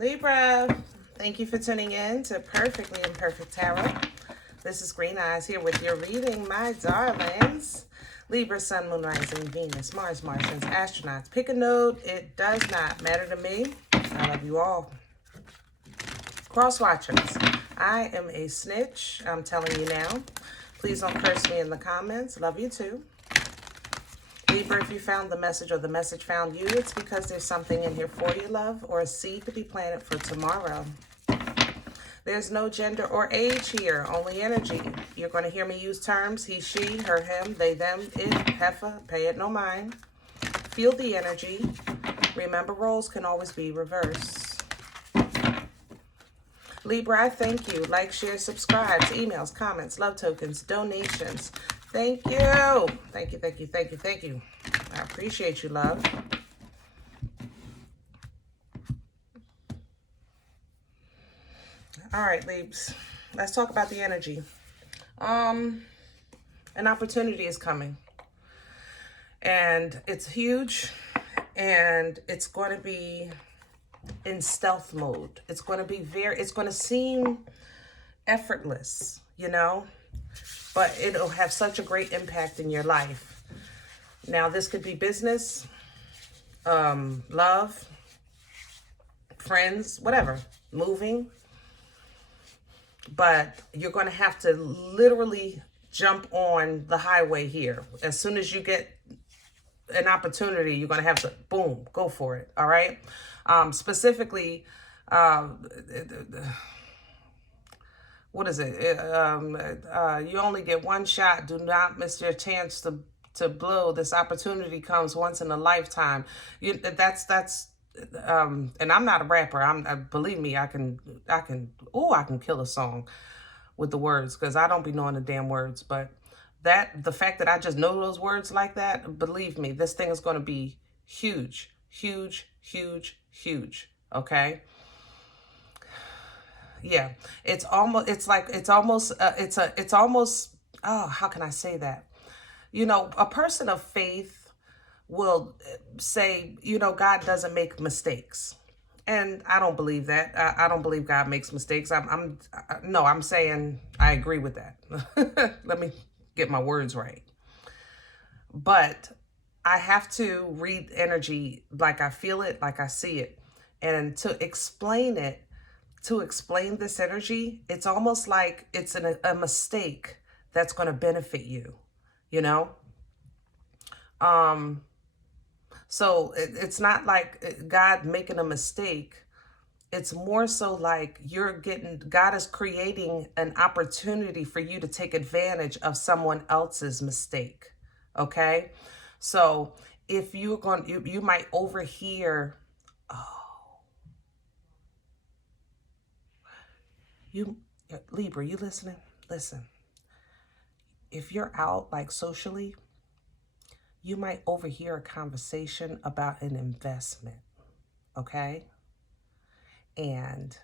Libra, thank you for tuning in to Perfectly Imperfect Tarot. This is Green Eyes here with your reading, my darlings. Libra, Sun, Moon, Rising, Venus, Mars, Martians, astronauts. Pick a node. It does not matter to me. I love you all. Cross watchers, I am a snitch. I'm telling you now. Please don't curse me in the comments. Love you too. Libra, if you found the message or the message found you, it's because there's something in here for you, love, or a seed to be planted for tomorrow. There's no gender or age here, only energy. You're going to hear me use terms, he, she, her, him, they, them, it, heifer, pay it no mind. Feel the energy. Remember, roles can always be reversed. Libra, I thank you. Like, share, subscribe, emails, comments, love tokens, donations. Thank you. Thank you, thank you, thank you, thank you. I appreciate you, love. All right, Libs. Let's talk about the energy. An opportunity is coming. And it's huge. And it's going to be in stealth mode. It's going to be it's going to seem effortless, you know? But it'll have such a great impact in your life. Now, this could be business, love, friends, whatever, moving. But you're going to have to literally jump on the highway here. As soon as you get an opportunity, you're going to have to, boom, go for it, all right? Specifically, what is it? You only get one shot. Do not miss your chance to blow. This opportunity comes once in a lifetime. That's and I'm not a rapper. Believe me, I can kill a song with the words, because I don't be knowing the damn words. But the fact that I just know those words like that, believe me, this thing is going to be huge, huge, huge, huge. Okay. Yeah, it's almost, oh, how can I say that? You know, a person of faith will say, you know, God doesn't make mistakes. And I don't believe that. I don't believe God makes mistakes. I'm saying I agree with that. Let me get my words right. But I have to read energy like I feel it, like I see it. And to explain it, to explain this energy, it's almost like it's a mistake that's going to benefit you, you know? So it's not like God making a mistake. It's more so like God is creating an opportunity for you to take advantage of someone else's mistake, okay? So if you're going, you might overhear, Libra, you listening? Listen. If you're out like socially, you might overhear a conversation about an investment, okay? And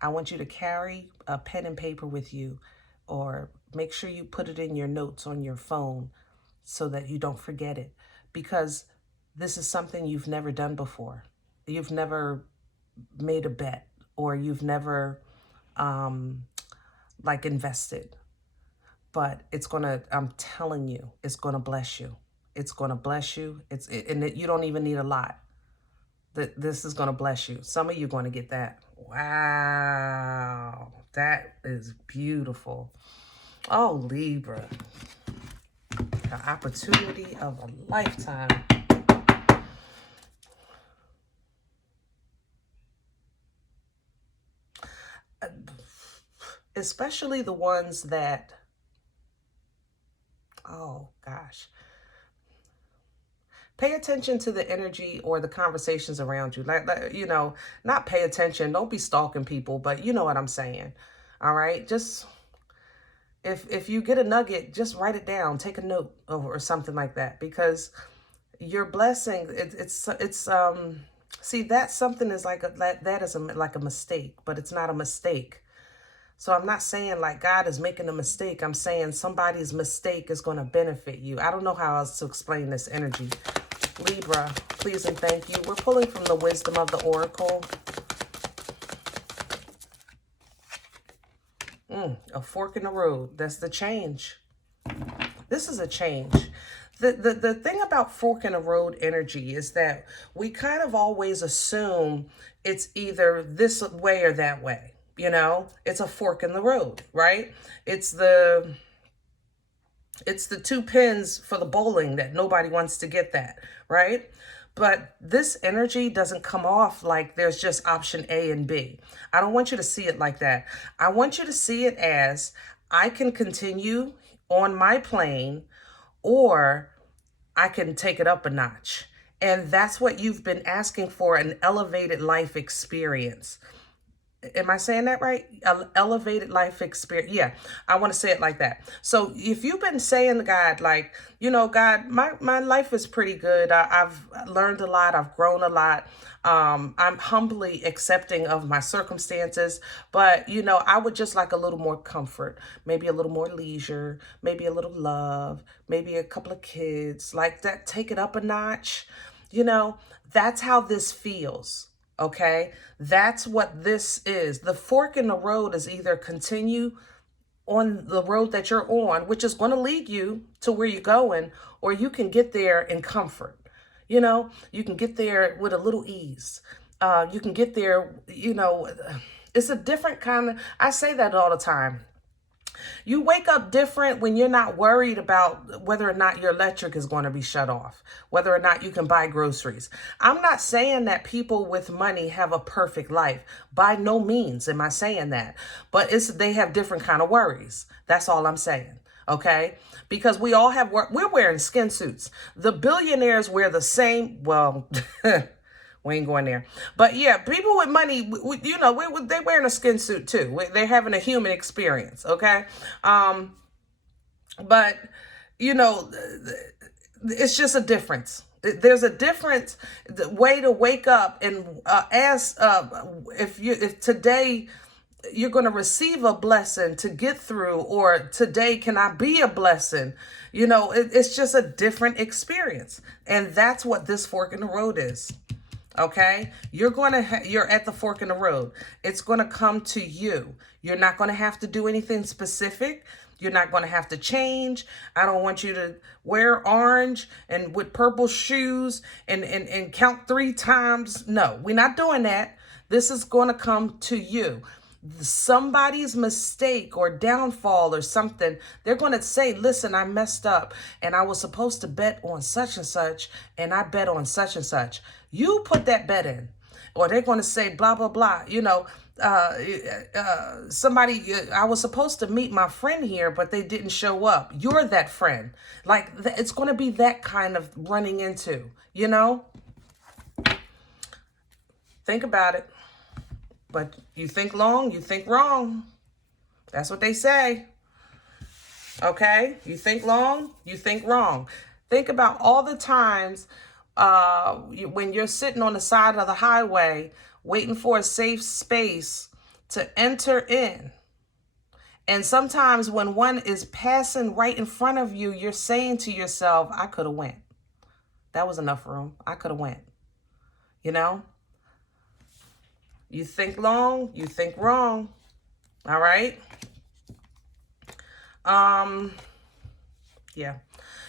I want you to carry a pen and paper with you, or make sure you put it in your notes on your phone so that you don't forget it, because this is something you've never done before. You've never made a bet, or you've never like invested, but it's gonna, I'm telling you, it's gonna bless you. It's gonna bless you. You don't even need a lot. This is gonna bless you. Some of you are gonna get that. Wow, that is beautiful. Oh, Libra, the opportunity of a lifetime. Especially the ones that, oh gosh, pay attention to the energy or the conversations around you. Like, you know, not pay attention. Don't be stalking people, but you know what I'm saying. All right. Just if you get a nugget, just write it down, take a note or something like that, because your blessing, see, that something is like that is like a mistake, but it's not a mistake. So I'm not saying like God is making a mistake. I'm saying somebody's mistake is going to benefit you. I don't know how else to explain this energy. Libra, please and thank you. We're pulling from the wisdom of the oracle. A fork in the road. That's the change. This is a change. The thing about fork in the road energy is that we kind of always assume it's either this way or that way. You know, it's a fork in the road, right? It's the two pins for the bowling that nobody wants to get that, right? But this energy doesn't come off like there's just option A and B. I don't want you to see it like that. I want you to see it as I can continue on my plane, or I can take it up a notch. And that's what you've been asking for, an elevated life experience. Am I saying that right? Elevated life experience. Yeah, I want to say it like that. So if you've been saying to God, like, you know, God, my life is pretty good. I've learned a lot. I've grown a lot. I'm humbly accepting of my circumstances, but, you know, I would just like a little more comfort, maybe a little more leisure, maybe a little love, maybe a couple of kids, like that. Take it up a notch. You know, that's how this feels. Okay, that's what this is. The fork in the road is either continue on the road that you're on, which is going to lead you to where you're going, or you can get there in comfort. You know, you can get there with a little ease. You can get there, you know, it's a different kind of, I say that all the time. You wake up different when you're not worried about whether or not your electric is going to be shut off, whether or not you can buy groceries. I'm not saying that people with money have a perfect life. By no means am I saying that. But they have different kind of worries. That's all I'm saying. Okay? Because we all have we're wearing skin suits. The billionaires wear the same, well, we ain't going there. But yeah, people with money, you know, they're wearing a skin suit too. They're having a human experience, okay? But, you know, it's just a difference. There's a different way to wake up and ask if today you're going to receive a blessing to get through, or today can I be a blessing? You know, it's just a different experience. And that's what this fork in the road is. Okay, you're at the fork in the road. It's going to come to you. You're not going to have to do anything specific. You're not going to have to change. I don't want you to wear orange and with purple shoes and count 3 times. No, we're not doing that. This is going to come to you. Somebody's mistake or downfall or something, they're going to say, listen, I messed up and I was supposed to bet on such and such and I bet on such and such. You put that bet in. Or they're going to say blah, blah, blah. You know, somebody, I was supposed to meet my friend here, but they didn't show up. You're that friend. Like, it's going to be that kind of running into, you know? Think about it. But you think long, you think wrong. That's what they say. Okay? You think long, you think wrong. Think about all the times when you're sitting on the side of the highway waiting for a safe space to enter in. And sometimes when one is passing right in front of you, you're saying to yourself, I could have went. That was enough room. I could have went. You know? You think long, you think wrong. All right? Yeah.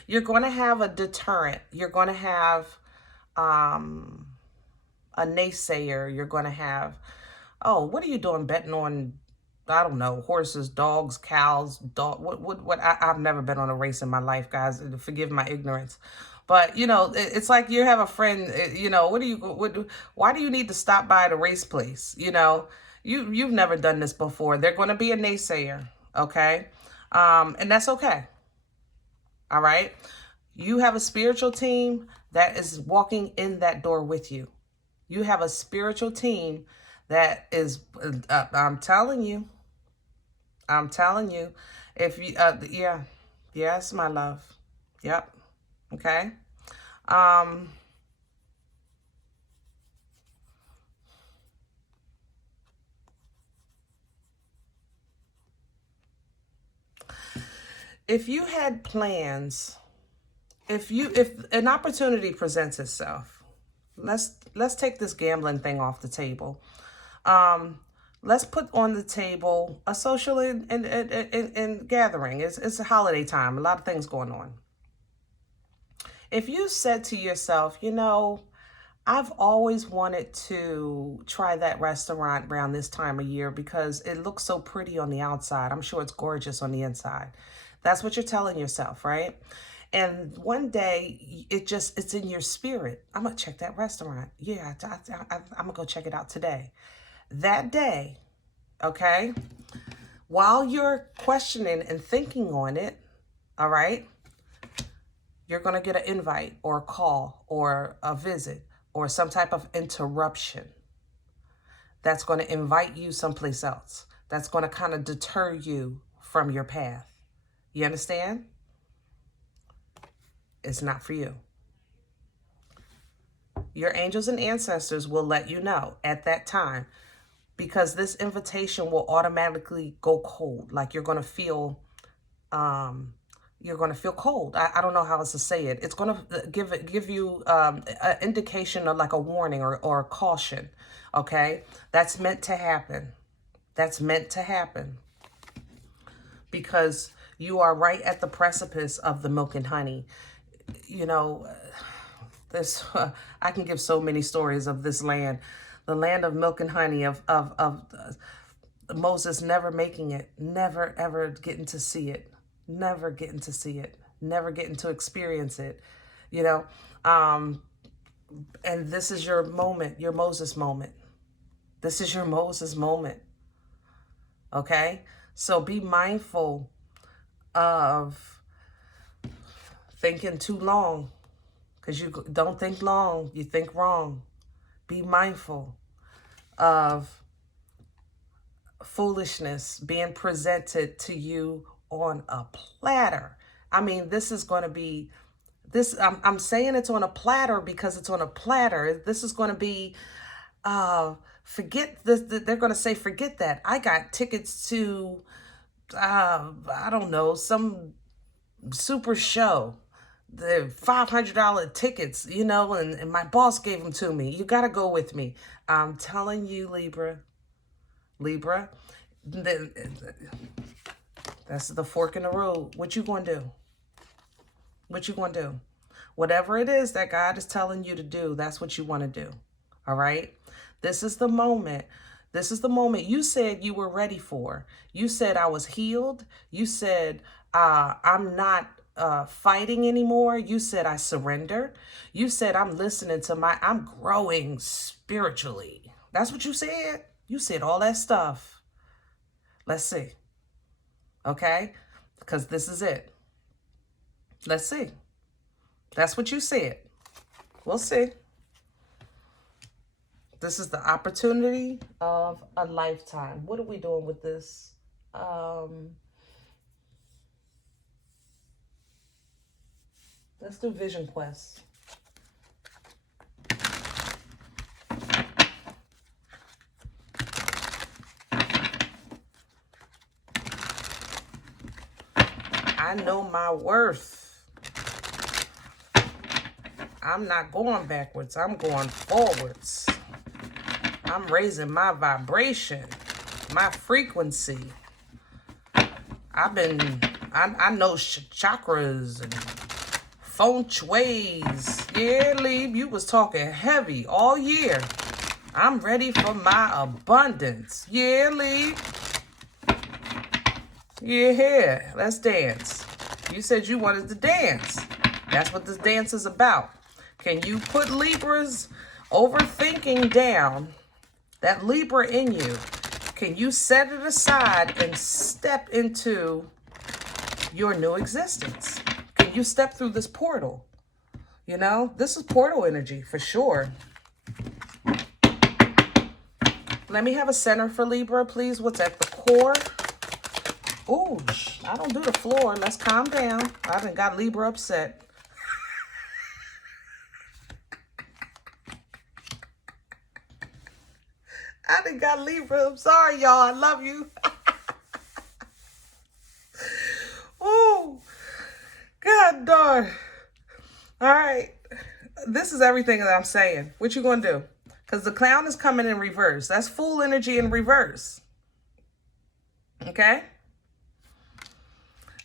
You're going to have a deterrent. You're going to have a naysayer. You're going to have, oh, what are you doing betting on, I don't know, horses, dogs, cows, I've never been on a race in my life, guys. Forgive my ignorance. But, you know, it's like you have a friend, you know, why do you need to stop by the race place? You know, you've never done this before. They're going to be a naysayer, okay? And that's okay. All right? You have a spiritual team that is walking in that door with you. You have a spiritual team that is, I'm telling you, if you, yeah, yes, my love. Yep. Okay. If you had plans, if an opportunity presents itself, let's take this gambling thing off the table. let's put on the table a social and gathering. It's a holiday time. A lot of things going on. If you said to yourself, you know, I've always wanted to try that restaurant around this time of year because it looks so pretty on the outside. I'm sure it's gorgeous on the inside. That's what you're telling yourself, right? And one day, it's in your spirit. I'm going to check that restaurant. Yeah, I'm going to go check it out today. That day, okay, while you're questioning and thinking on it, all right, you're going to get an invite or a call or a visit or some type of interruption that's going to invite you someplace else. That's going to kind of deter you from your path. You understand? It's not for you. Your angels and ancestors will let you know at that time, because this invitation will automatically go cold. Like you're going to feel cold. I don't know how else to say it. It's going to give you an indication of like a warning or a caution. Okay, that's meant to happen. That's meant to happen because you are right at the precipice of the milk and honey. You know, this I can give so many stories of this land, the land of milk and honey, of Moses never making it, never ever getting to see it, never getting to see it, never getting to experience it, you know. And this is your moment, your Moses moment. This is your Moses moment. Okay? So be mindful of thinking too long, because you don't think long, you think wrong. Be mindful of foolishness being presented to you on a platter. I mean, this is going to be this. I'm saying it's on a platter because it's on a platter. This is going to be forget this. They're going to say, forget that. I got tickets to I don't know, some super show. The $500 tickets, you know, and my boss gave them to me. You got to go with me. I'm telling you, Libra, that's the fork in the road. What you going to do? What you going to do? Whatever it is that God is telling you to do, that's what you want to do. All right? This is the moment. This is the moment you said you were ready for. You said I was healed. You said I'm not fighting anymore. You said I surrender. You said I'm listening to I'm growing spiritually. That's what you said. You said all that stuff. Let's see. Okay? Because this is it. Let's see. That's what you said. We'll see. This is the opportunity of a lifetime. What are we doing with this? Let's do Vision Quest. I know my worth. I'm not going backwards. I'm going forwards. I'm raising my vibration, my frequency. I know chakras and feng shuis. Yeah, Lib, you was talking heavy all year. I'm ready for my abundance. Yeah, Lib. Yeah, let's dance. You said you wanted to dance. That's what this dance is about. Can you put Libra's overthinking down? That Libra in you, can you set it aside and step into your new existence? Can you step through this portal? You know, this is portal energy for sure. Let me have a center for Libra, please. What's at the core? Ooh, I don't do the floor. Let's calm down. I done got Libra upset. I done got Libra. I'm sorry, y'all. I love you. Oh, God darn. All right. This is everything that I'm saying. What you going to do? Because the clown is coming in reverse. That's Fool energy in reverse. Okay?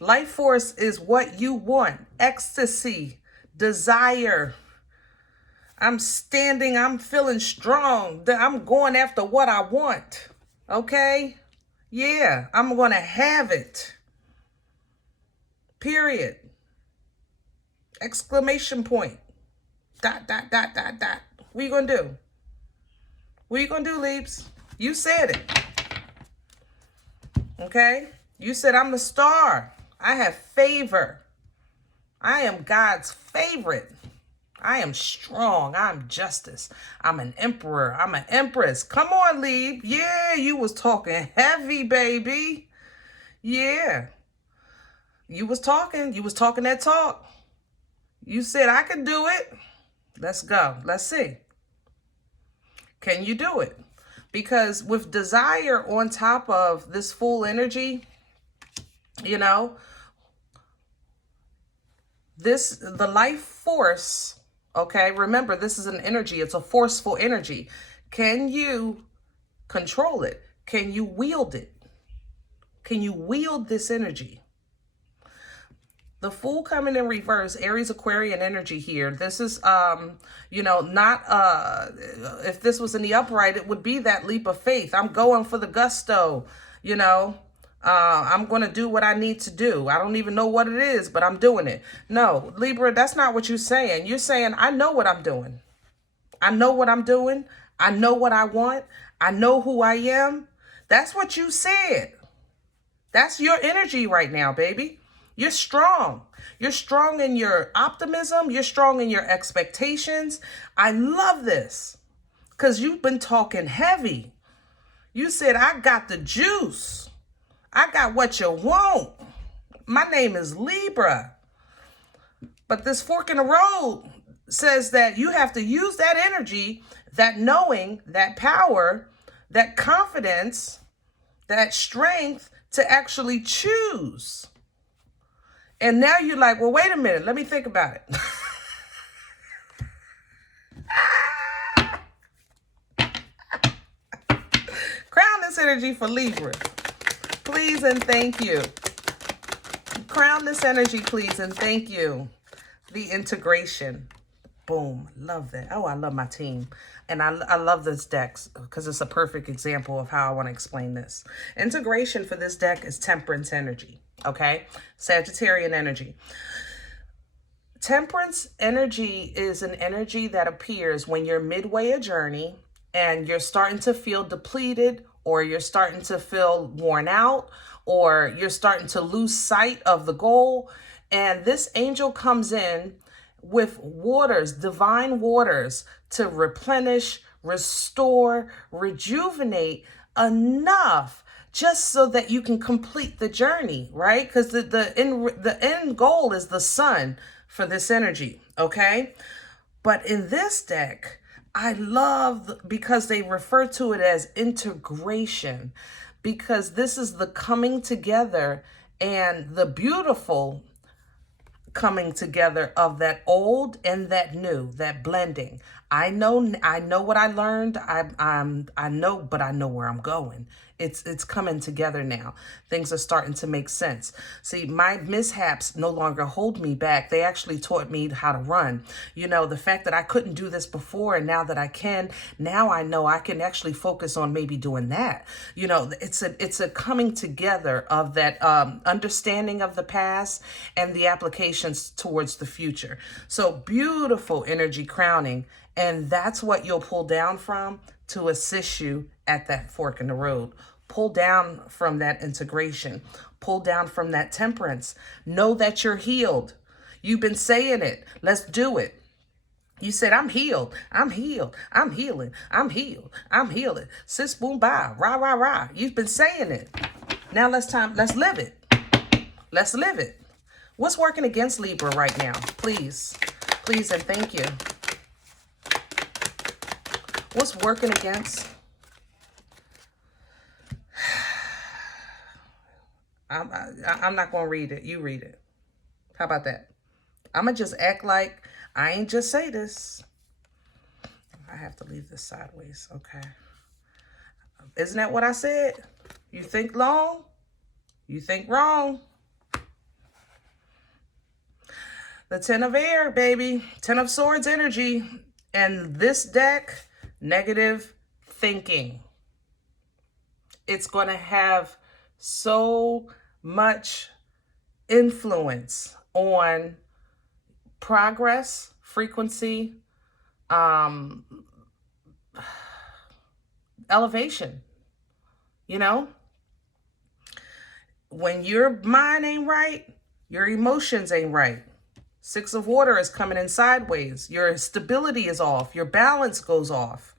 Life force is what you want. Ecstasy, desire. I'm standing, I'm feeling strong. I'm going after what I want. Okay? Yeah, I'm going to have it. Period. Exclamation point. ... What you going to do? What you going to do, Leaps? You said it. Okay? You said I'm the star. I have favor. I am God's favorite. I am strong. I'm justice. I'm an emperor. I'm an empress. Come on, Leap. Yeah, you was talking heavy, baby. Yeah. You was talking that talk. You said I can do it. Let's go. Let's see. Can you do it? Because with desire on top of this Fool energy, you know, the life force, okay, remember this is an energy, it's a forceful energy. Can you control it? Can you wield it? Can you wield this energy? The Fool coming in reverse, Aries Aquarian energy here. This is, you know, not, if this was in the upright, it would be that leap of faith. I'm going for the gusto, you know. I'm going to do what I need to do. I don't even know what it is, but I'm doing it. No, Libra, that's not what you're saying. You're saying, I know what I'm doing. I know what I'm doing. I know what I want. I know who I am. That's what you said. That's your energy right now, baby. You're strong. You're strong in your optimism. You're strong in your expectations. I love this because you've been talking heavy. You said, I got the juice. I got what you want. My name is Libra. But this fork in the road says that you have to use that energy, that knowing, that power, that confidence, that strength to actually choose. And now you're like, well, wait a minute. Let me think about it. Crown this energy for Libra. Please and thank you. Crown this energy, please and thank you. The integration. Boom. Love that. Oh, I love my team. And I love this deck because it's a perfect example of how I want to explain this. Integration for this deck is Temperance energy. Okay? Sagittarian energy. Temperance energy is an energy that appears when you're midway a journey and you're starting to feel depleted, or you're starting to feel worn out, or you're starting to lose sight of the goal. And this angel comes in with waters, divine waters, to replenish, restore, rejuvenate enough just so that you can complete the journey, right? Because the end goal is the sun for this energy, okay? But in this deck, I love because they refer to it as integration, because this is the coming together and the beautiful coming together of that old and that new, that blending. I know what I learned. I know, but I know where I'm going. It's coming together now. Things are starting to make sense. See, my mishaps no longer hold me back. They actually taught me how to run. You know, the fact that I couldn't do this before, and now that I can, now I know I can actually focus on maybe doing that. You know, it's a coming together of that understanding of the past and the applications towards the future. So beautiful energy crowning. And that's what you'll pull down from to assist you at that fork in the road. Pull down from that integration. Pull down from that temperance. Know that you're healed. You've been saying it. Let's do it. You said, I'm healed. I'm healed. I'm healing. I'm healed. I'm healing. Sis, boom, bye. Rah, rah, rah. You've been saying it. Now let's live it. Let's live it. What's working against Libra right now? Please. Please and thank you. What's working against? I'm not going to read it. You read it. How about that? I'm going to just act like I ain't just say this. I have to leave this sideways. Okay. Isn't that what I said? You think long, you think wrong. The 10 of air, baby. 10 of swords energy. And this deck, negative thinking. It's going to have so much influence on progress, frequency, elevation. You know, when your mind ain't right, your emotions ain't right. 6 of water is coming in sideways. Your stability is off. Your balance goes off.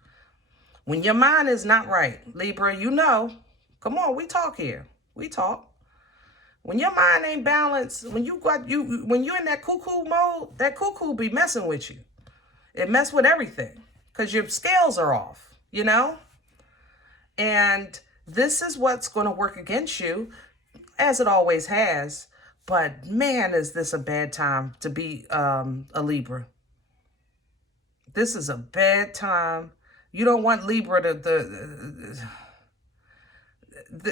When your mind is not right, Libra, you know, come on, we talk here. We talk. When your mind ain't balanced, when you're in that cuckoo mode, that cuckoo be messing with you. It mess with everything because your scales are off, you know? And this is what's going to work against you, as it always has. But man, is this a bad time to be a Libra. This is a bad time. You don't want Libra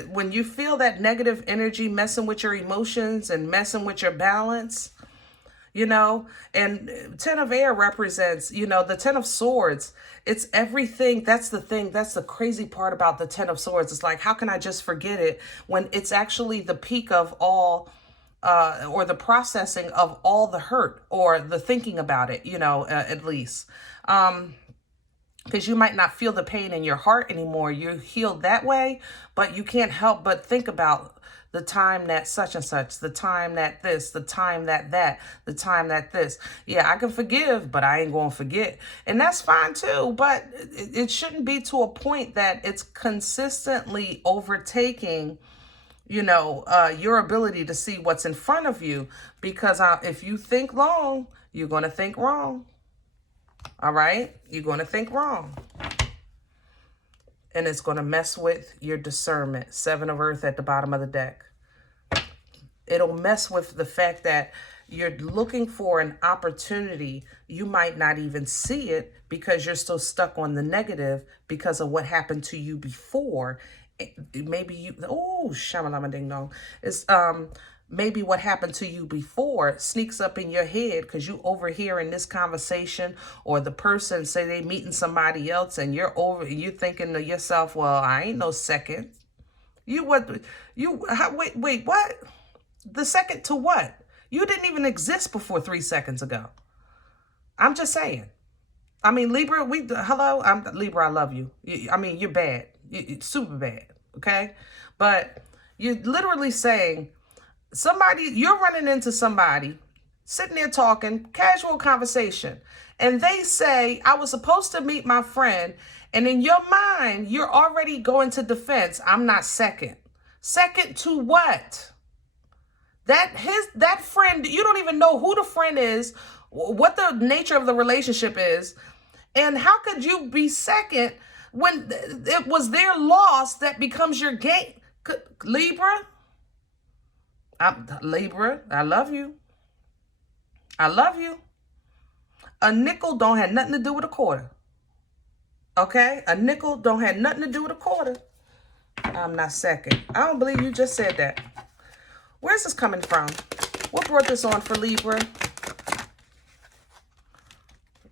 when you feel that negative energy messing with your emotions and messing with your balance, you know, and 10 of air represents, you know, the 10 of swords. It's everything. That's the thing. That's the crazy part about the 10 of swords. It's like, how can I just forget it when it's actually the peak of all, or the processing of all the hurt or the thinking about it, you know, at least. Because you might not feel the pain in your heart anymore. You're healed that way, but you can't help but think about the time that such and such, the time that this, the time that that, the time that this. Yeah, I can forgive, but I ain't going to forget. And that's fine too, but it shouldn't be to a point that it's consistently overtaking, you know, your ability to see what's in front of you. Because if you think long, you're going to think wrong. All right? You're going to think wrong. And it's going to mess with your discernment. 7 of earth at the bottom of the deck. It'll mess with the fact that you're looking for an opportunity. You might not even see it because you're still stuck on the negative because of what happened to you before. Maybe you, oh, shamalama ding dong. It's, maybe what happened to you before sneaks up in your head because you overhearing this conversation, or the person say they meeting somebody else and you're thinking to yourself, well, I ain't no second. Wait, what? The second to what? You didn't even exist before 3 seconds ago. I'm just saying. I mean, Libra, hello, I'm Libra, I love you. I mean, you're bad. You're super bad, okay? But you're literally saying, you're running into somebody, sitting there talking, casual conversation, and they say, I was supposed to meet my friend, and in your mind, you're already going to defense. I'm not second. Second to what? That friend, you don't even know who the friend is, what the nature of the relationship is, and how could you be second when it was their loss that becomes your gain? Libra? Libra, I love you. I love you. A nickel don't have nothing to do with a quarter. Okay? A nickel don't have nothing to do with a quarter. I'm not second. I don't believe you just said that. Where's this coming from? What brought this on for Libra?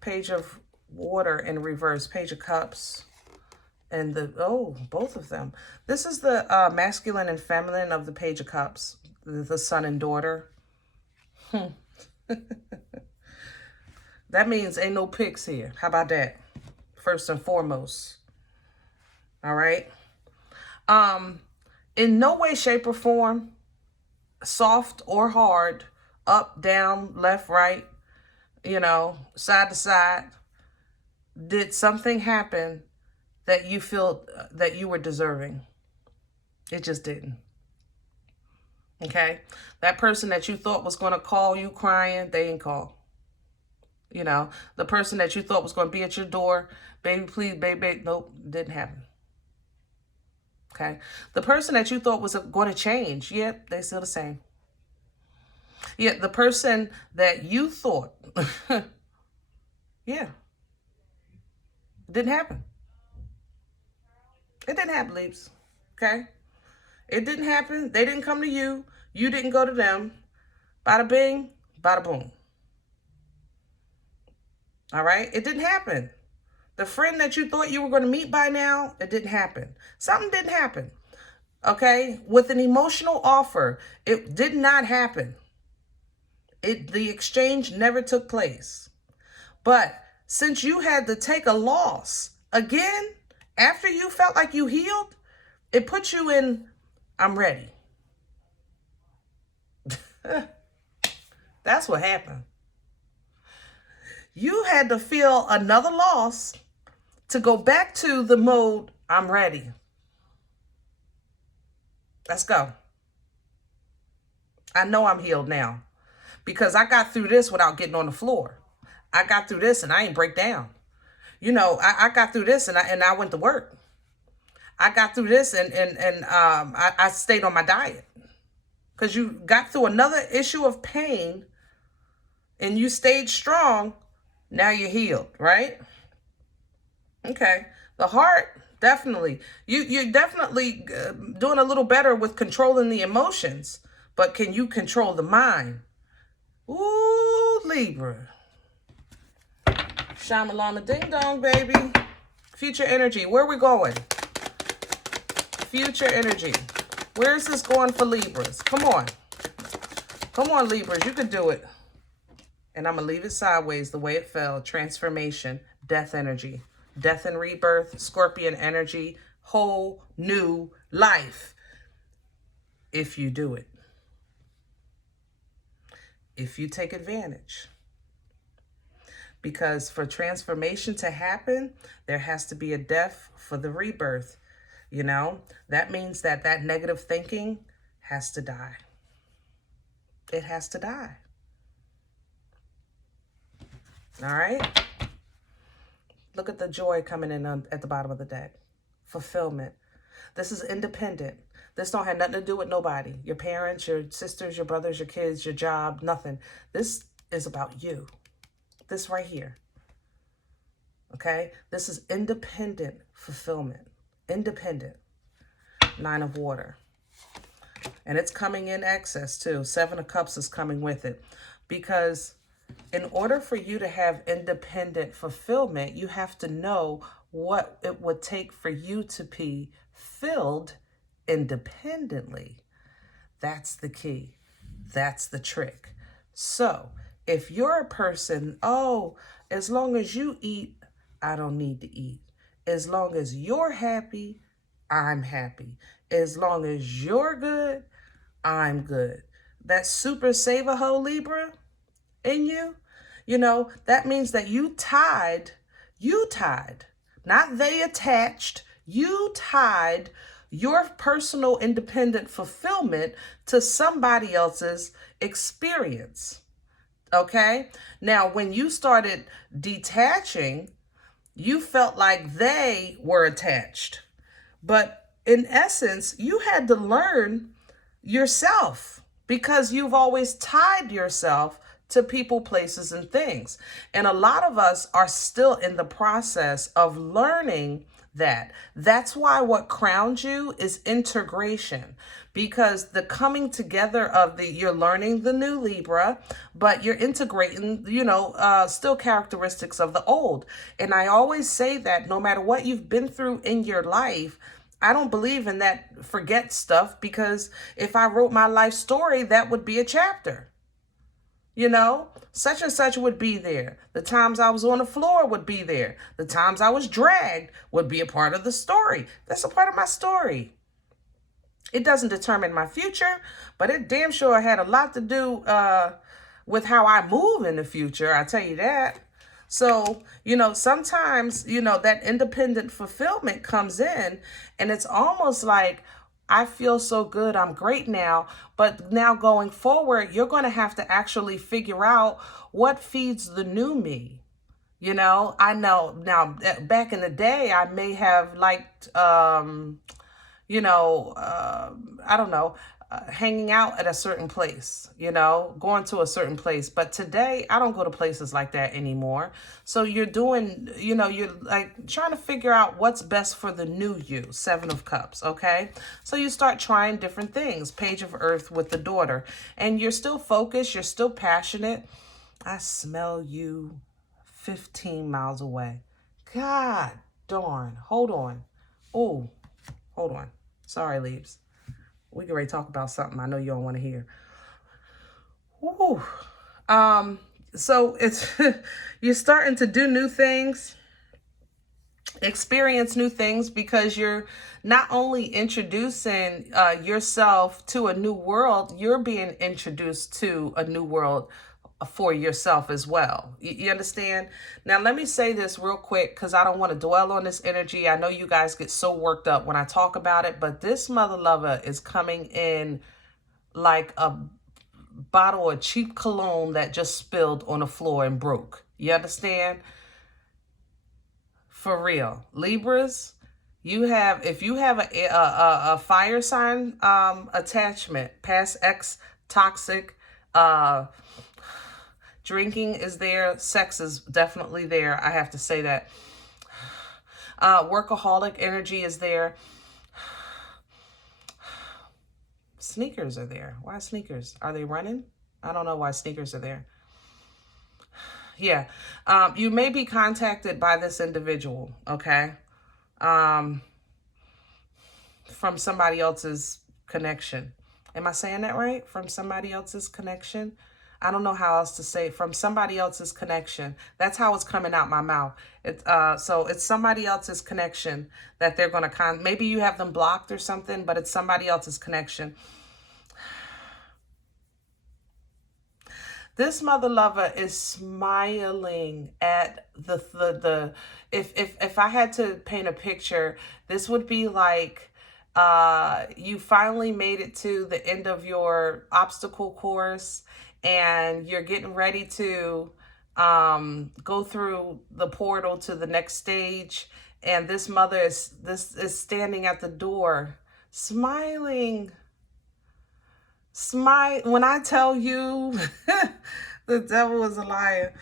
Page of water in reverse. Page of cups. And both of them. This is the masculine and feminine of the page of cups. The son and daughter. That means ain't no pics here. How about that? First and foremost. All right. In no way, shape, or form, soft or hard, up, down, left, right, you know, side to side, did something happen that you feel that you were deserving. It just didn't. Okay? That person that you thought was going to call you crying, they ain't call. You know, the person that you thought was going to be at your door, baby, please, baby, nope, didn't happen. Okay? The person that you thought was going to change, yep, they still the same. Yet the person that you thought, yeah, It didn't happen. It didn't happen, Leaps. Okay? It didn't happen. They didn't come to you. You didn't go to them. Bada bing, bada boom. All right? It didn't happen. The friend that you thought you were going to meet by now, it didn't happen. Something didn't happen. Okay? With an emotional offer, it did not happen. The exchange never took place. But since you had to take a loss again, after you felt like you healed, it put you in, I'm ready. That's what happened. You had to feel another loss to go back to the mode, I'm ready. Let's go. I know I'm healed now because I got through this without getting on the floor. I got through this and I ain't break down. You know, I got through this and I went to work. I got through this and I stayed on my diet. Because you got through another issue of pain and you stayed strong. Now you're healed, right? Okay. The heart, definitely. You're definitely doing a little better with controlling the emotions. But can you control the mind? Ooh, Libra. Shamalama ding dong, baby. Future energy. Where are we going? Future energy. Where is this going for Libras? Come on. Come on, Libras. You can do it. And I'm going to leave it sideways the way it fell. Transformation. Death energy. Death and rebirth. Scorpion energy. Whole new life. If you do it. If you take advantage. Because for transformation to happen, there has to be a death for the rebirth. You know, that means that negative thinking has to die. It has to die. All right. Look at the joy coming in at the bottom of the deck. Fulfillment. This is independent. This don't have nothing to do with nobody. Your parents, your sisters, your brothers, your kids, your job, nothing. This is about you. This right here. Okay? This is independent fulfillment. Independent. Nine of Water. And it's coming in excess too. Seven of Cups is coming with it. Because in order for you to have independent fulfillment, you have to know what it would take for you to be filled independently. That's the key. That's the trick. So if you're a person, oh, as long as you eat, I don't need to eat. As long as you're happy, I'm happy. As long as you're good, I'm good. That super saver hoe Libra in you, you know, that means that you tied, not they attached, you tied your personal independent fulfillment to somebody else's experience. Okay? Now, when you started detaching, you felt like they were attached. But in essence, you had to learn yourself because you've always tied yourself to people, places, and things. And a lot of us are still in the process of learning that. That's why what crowns you is integration, because the coming together of you're learning the new Libra, but you're integrating, still characteristics of the old. And I always say that no matter what you've been through in your life, I don't believe in that forget stuff, because if I wrote my life story, that would be a chapter. You know, such and such would be there. The times I was on the floor would be there. The times I was dragged would be a part of the story. That's a part of my story. It doesn't determine my future, but it damn sure had a lot to do with how I move in the future. I tell you that. So, sometimes, that independent fulfillment comes in and it's almost like, I feel so good, I'm great now, but now going forward, you're going to have to actually figure out what feeds the new me. I know now, back in the day, I may have liked, I don't know, hanging out at a certain place, you know, going to a certain place. But today, I don't go to places like that anymore. So you're doing, you know, you're like trying to figure out what's best for the new you, Seven of Cups, okay? So you start trying different things, Page of Earth with the daughter. And you're still focused, you're still passionate. I smell you 15 miles away. God darn, hold on. Oh, hold on. Sorry, Leaves. We can already talk about something I know you don't want to hear. Ooh. So it's you're starting to do new things, experience new things, because you're not only introducing yourself to a new world, you're being introduced to a new world for yourself as well. You understand? Now, let me say this real quick because I don't want to dwell on this energy. I know you guys get so worked up when I talk about it, but this mother lover is coming in like a bottle of cheap cologne that just spilled on the floor and broke. You understand? For real. Libras, you have, if you have a fire sign attachment, past ex, toxic, drinking is there. Sex is definitely there. I have to say that. Workaholic energy is there. Sneakers are there. Why sneakers? Are they running? I don't know why sneakers are there. Yeah. You may be contacted by this individual, okay? From somebody else's connection. Am I saying that right? From somebody else's connection? I don't know how else to say it. From somebody else's connection. That's how it's coming out my mouth. So it's somebody else's connection that they're going to maybe you have them blocked or something, but it's somebody else's connection. This mother lover is smiling at if I had to paint a picture, this would be like you finally made it to the end of your obstacle course and you're getting ready to go through the portal to the next stage, and this mother is standing at the door smiling. Smile. When I tell you the devil is a liar.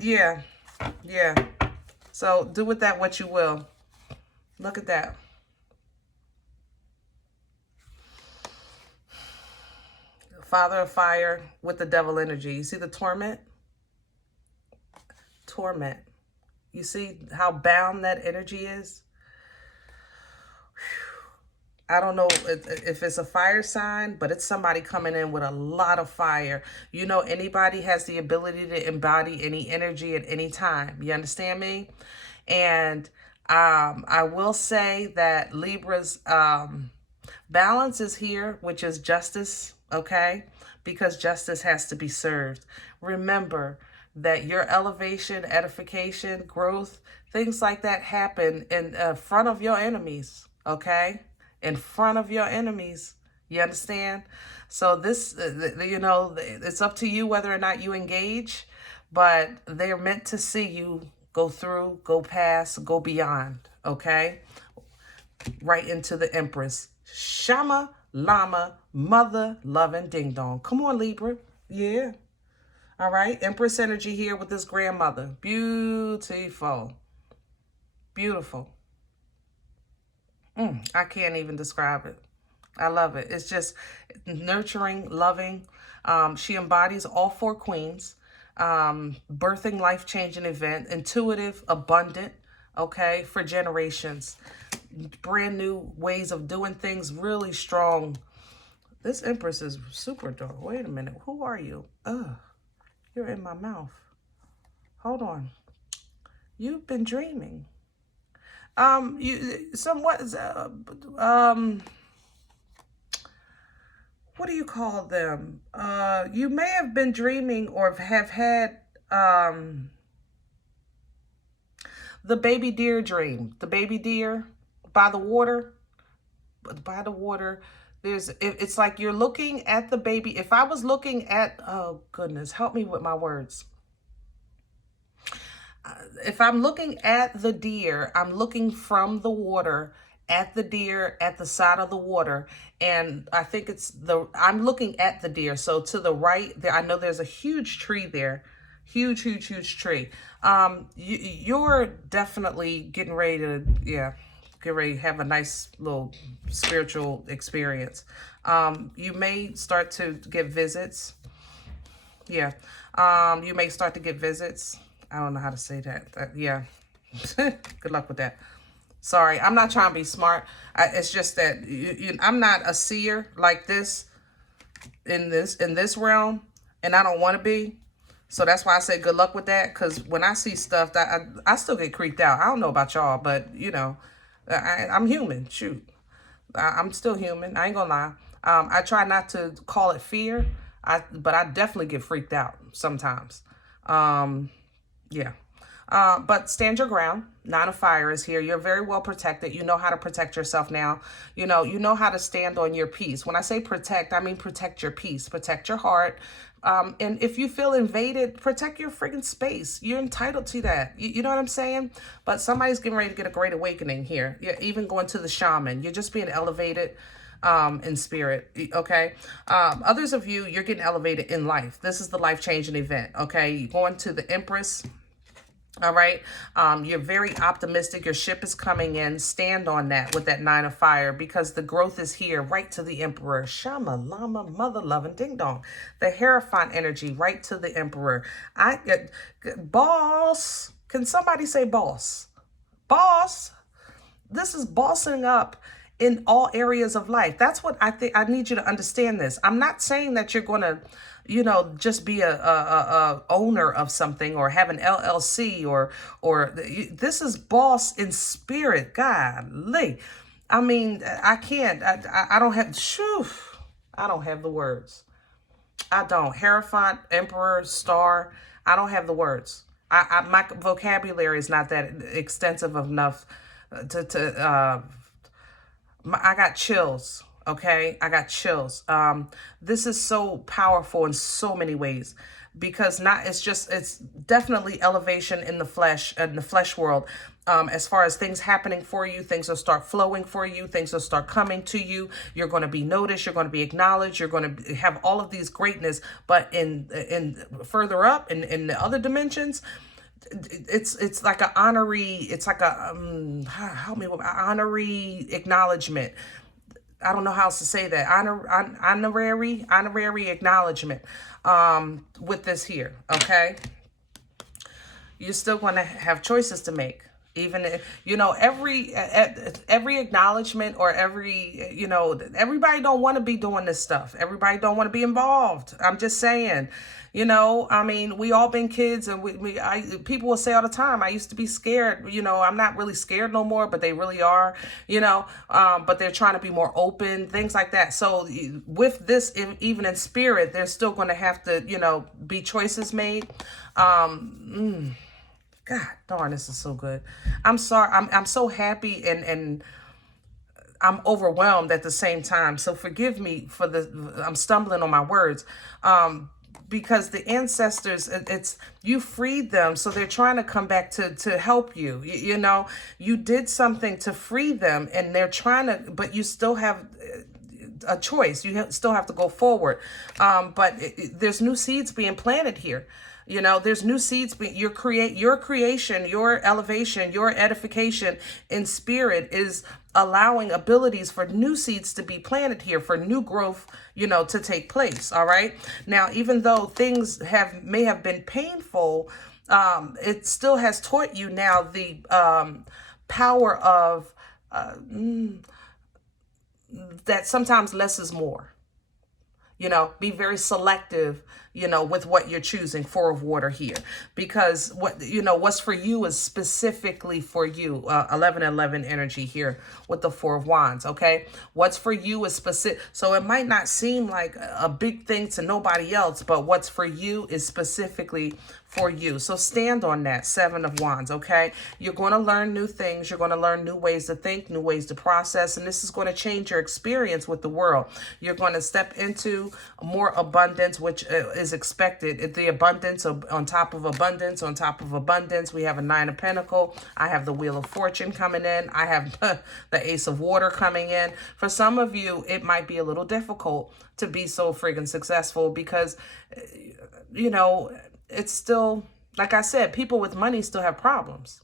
Yeah. So do with that what you will. Look at that. Father of fire with the devil energy. You see the torment? Torment. You see how bound that energy is? I don't know if it's a fire sign, but it's somebody coming in with a lot of fire. You know, anybody has the ability to embody any energy at any time. You understand me? And I will say that Libra's balance is here, which is justice, okay? Because justice has to be served. Remember that your elevation, edification, growth, things like that happen in front of your enemies, okay? In front of your enemies. You understand? So this, you know, it's up to you whether or not you engage, but they're meant to see you go through, go past, go beyond, okay? Right into the Empress. Shama, Lama, Mother, Loving, Ding Dong. Come on, Libra. Yeah. All right. Empress energy here with this grandmother. Beautiful. Beautiful. I can't even describe it. I love it. It's just nurturing, loving. She embodies all four queens. Birthing, life-changing event. Intuitive, abundant, okay, for generations. Brand new ways of doing things, really strong. This Empress is super dark. Wait a minute. Who are you? Ugh, you're in my mouth. Hold on. You've been dreaming. You somewhat, what do you call them? You may have been dreaming or have had, the baby deer dream. The baby deer by the water. By the water, it's like you're looking at the baby. If I was looking at, oh goodness, help me with my words. If I'm looking at the deer, I'm looking from the water at the deer at the side of the water. And I think I'm looking at the deer. So to the right there, I know there's a huge tree there. Huge, huge, huge tree. You're definitely getting ready to, get ready to have a nice little spiritual experience. You may start to get visits. Yeah. You may start to get visits. I don't know how to say that. Yeah. Good luck with that. Sorry, I'm not trying to be smart. It's just that I'm not a seer like this in this realm, and I don't want to be. So that's why I say good luck with that. Because when I see stuff, that I still get creeped out. I don't know about y'all, but I'm human. Shoot, I'm still human. I ain't gonna lie. I try not to call it fear. But I definitely get freaked out sometimes. Yeah. But stand your ground. Nine of Fire is here. You're very well protected. You know how to protect yourself now. You know how to stand on your peace. When I say protect, I mean protect your peace, protect your heart. And if you feel invaded, protect your friggin' space. You're entitled to that. You know what I'm saying? But somebody's getting ready to get a great awakening here. You're even going to the shaman. You're just being elevated in spirit, okay? Others of you, you're getting elevated in life. This is the life-changing event, okay? You're going to the Empress. All right. You're very optimistic. Your ship is coming in. Stand on that with that Nine of Fire, because the growth is here, right to the Emperor. Shama, Lama, Mother Loving, Ding Dong. The Hierophant energy, right to the Emperor. Boss. Can somebody say boss? Boss. This is bossing up in all areas of life. That's what I think. I need you to understand this. I'm not saying that you're going to, just be a owner of something or have an LLC or this is boss in spirit. Golly. I mean, I can't, I don't have, I don't have the words. I don't. Hierophant, Emperor, Star. I don't have the words. My vocabulary is not that extensive enough I got chills. Okay, I got chills. This is so powerful in so many ways, because it's definitely elevation in the flesh world. As far as things happening for you, things will start flowing for you, things will start coming to you. You're going to be noticed, you're going to be acknowledged, you're going to have all of these greatness, but in further up in the other dimensions, it's like an honorary, it's like a help me with honorary acknowledgement. I don't know how else to say that. Honorary acknowledgement with this here, okay? You're still going to have choices to make. Even if, every acknowledgement or everybody don't want to be doing this stuff. Everybody don't want to be involved. I'm just saying, I mean, we all been kids, and people will say all the time, I used to be scared. I'm not really scared no more, but they really are, but they're trying to be more open, things like that. So with this, even in spirit, there's still going to have to, be choices made. God darn, this is so good. I'm sorry. I'm so happy and I'm overwhelmed at the same time. So forgive me for I'm stumbling on my words. Because the ancestors, you freed them. So they're trying to come back to help you. You did something to free them, and they're trying to, but you still have a choice. You still have to go forward. But there's new seeds being planted here. There's new seeds. Your creation, your elevation, your edification in spirit is allowing abilities for new seeds to be planted here, for new growth, to take place. All right. Now, even though things may have been painful, it still has taught you now the power of that sometimes less is more. Be very selective, with what you're choosing. Four of Water here, because what's for you is specifically for you. 11-11 energy here with the Four of Wands. Okay. What's for you is specific. So it might not seem like a big thing to nobody else, but what's for you is specifically for you. So stand on that. Seven of Wands. Okay. You're going to learn new things. You're going to learn new ways to think, new ways to process. And this is going to change your experience with the world. You're going to step into more abundance, which is expected. The abundance on top of abundance on top of abundance. We have a 9 of Pentacles. I have the Wheel of Fortune coming in. I have the Ace of Water coming in. For some of you, it might be a little difficult to be so friggin' successful because, you know, it's still, like I said, people with money still have problems.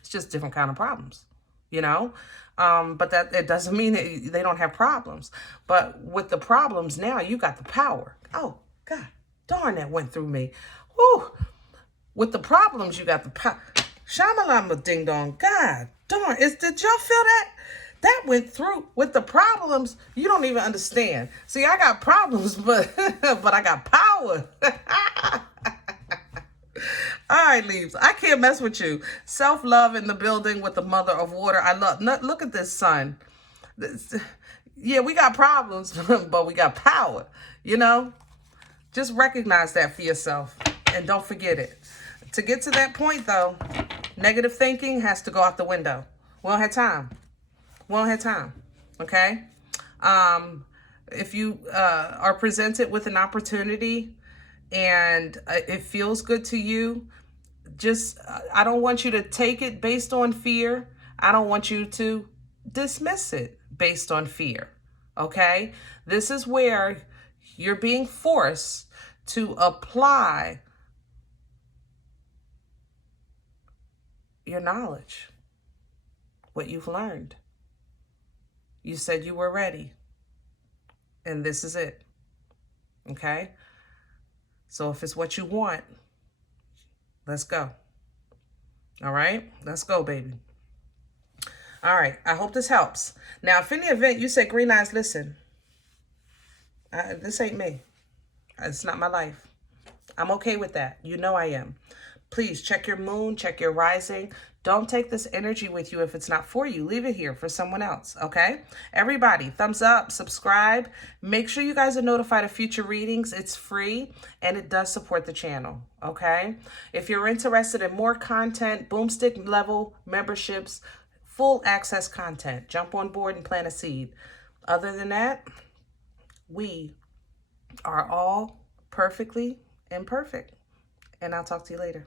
It's just different kind of problems, you know? But that it doesn't mean that they don't have problems. But with the problems now, you got the power. Oh, God, darn, that went through me. Whew. With the problems, you got the power. Shamalama ding dong. God darn. Did y'all feel that? That went through. With the problems, you don't even understand. See, I got problems, but I got power. All right, Leaves. I can't mess with you. Self-love in the building with the Mother of Water. I love. Look at this sun. Yeah, we got problems, but we got power. You know, just recognize that for yourself and don't forget it. To get to that point, though, negative thinking has to go out the window. We don't have time. We don't have time. Okay. If you are presented with an opportunity and it feels good to you, just, I don't want you to take it based on fear. I don't want you to dismiss it based on fear. Okay? This is where you're being forced to apply your knowledge, what you've learned. You said you were ready, and this is it. Okay? So if it's what you want, let's go. All right? Let's go, baby. All right. I hope this helps. Now, if in the event you say, Green Eyes, listen, this ain't me. It's not my life. I'm okay with that. You know I am. Please check your moon, check your rising. Don't take this energy with you if it's not for you. Leave it here for someone else, okay? Everybody, thumbs up, subscribe. Make sure you guys are notified of future readings. It's free, and it does support the channel, okay? If you're interested in more content, boomstick level memberships, full access content, jump on board and plant a seed. Other than that, we are all perfectly imperfect. And I'll talk to you later.